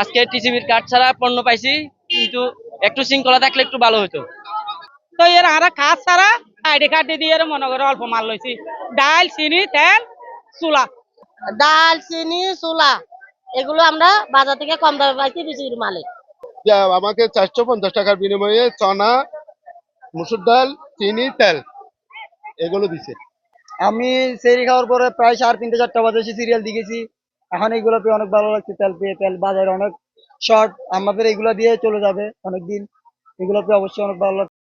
আজকে টিসিবির কার্ড ছাড়া পণ্য পাইছি, কিন্তু একটু শৃঙ্খলা থাকলে একটু ভালো হতো। তো এর আমরা কাজ ছাড়া আইডি কার্ড দিয়ে মনে করে অল্প মাল লইছি, ডাল চিনি তেল চুলা। ডাল চিনি চুলা এগুলো আমরা বাজার থেকে কম দামে পাইছি টিসিবির মালে। আমাকে 450 টাকার বিনিময়ে চনা, মুসুর ডাল, চিনি, তেল এগুলো দিছে। আমি সেরি খাওয়ার পরে প্রায় 3:30-4টা বাজে সিরিয়াল দিয়েছি। এখন এগুলো পেয়ে অনেক ভালো লাগছে। তেল পেয়ে, তেল বাজারে অনেক শর্ট, আমাদের এগুলো দিয়ে চলে যাবে অনেকদিন। এগুলো পেয়ে অবশ্যই অনেক ভালো লাগছে।